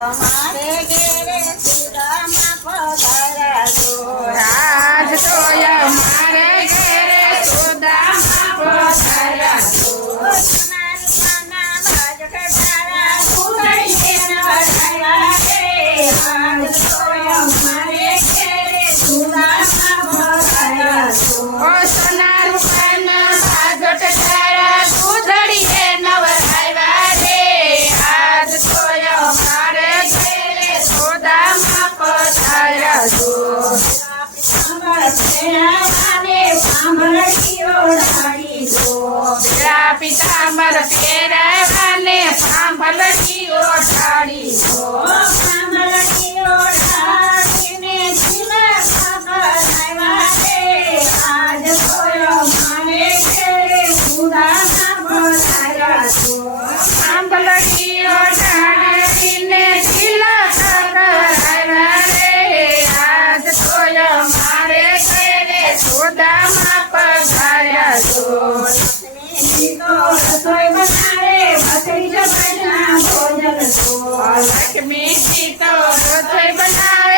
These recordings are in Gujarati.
તમારે ઘેરે સુદામાં પીતાંબર પહેરાવાને સાંભળની ઓઢાડી હો સાંભળની ઓઢાડીને જીવા ખબર આવ્યા આજ કોયો મારે ઘેરે પૂરામાં બોલાયા છો. સાંભળની ઓઢાડીને જીલા ખબર આવ્યા રે આજ કોયો મારે ઘેરે સોદામાં પધાર્યા છો. બનાવે.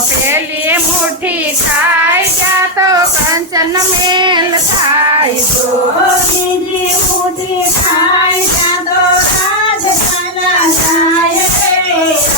પેલી મુઠી ખાય જા તો કંચન મેલ થાય તો બીજી મુઠી ખાય જા તો રાજ ખાના થાય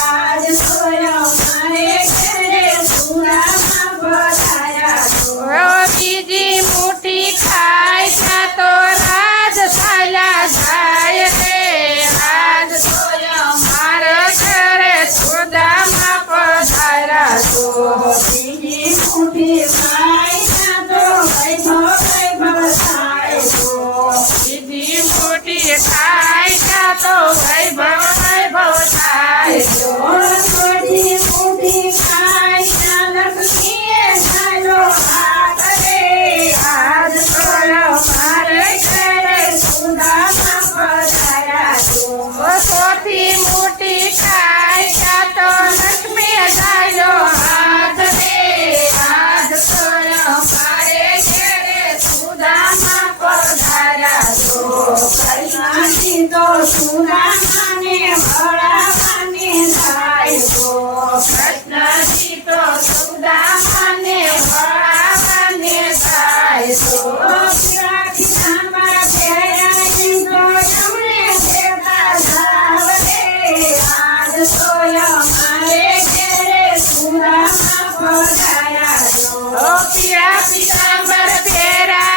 તો વૈભવ વૈભવ થાય. સોળ કોટી કોટી ખાય ચાલક કીએ ચાલો હાથ રે. આજ કરો મારે કરે સુદામાં પધાર્યા સોળ કોટી મોટી ખાય ચા તો લક્ષ્મી ચાલો હાથ રે. આજ કરો મારે કરે સુદામાં પધાર્યા સોળ તો સુનાને ભળાવાને થાય તો. નથી તો સુદામાને ભળાવાને થાય તો. સુરામાં પધાયા જો પિયા પિતાંબર પહેરા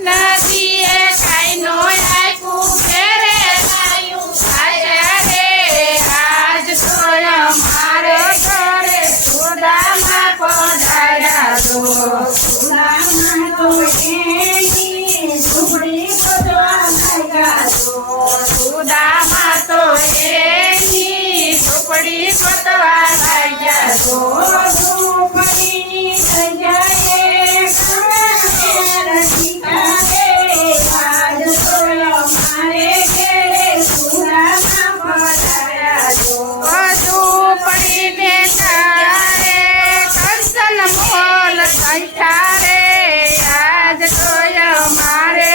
નદીએ કાઈ નો રાખું ઘેરે આવ્યું આયા રે આજ સોળ મારે ઘરે સુદામાં પધાર્યા તો સુદામાં તો એની સુપડી બધવા સુદામાં તો એની સુપડી બધવા લાગ્યા તો બેઠા રે આજ તો મારે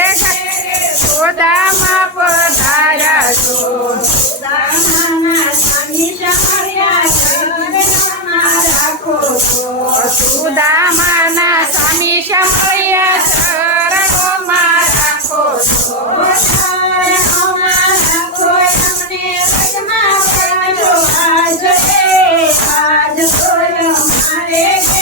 ગોદામાં પધાર્યા છો. સુદામાના સ્વામી સાંભળ્યા ચરણો માં રાખો છો. આજ આજ મારે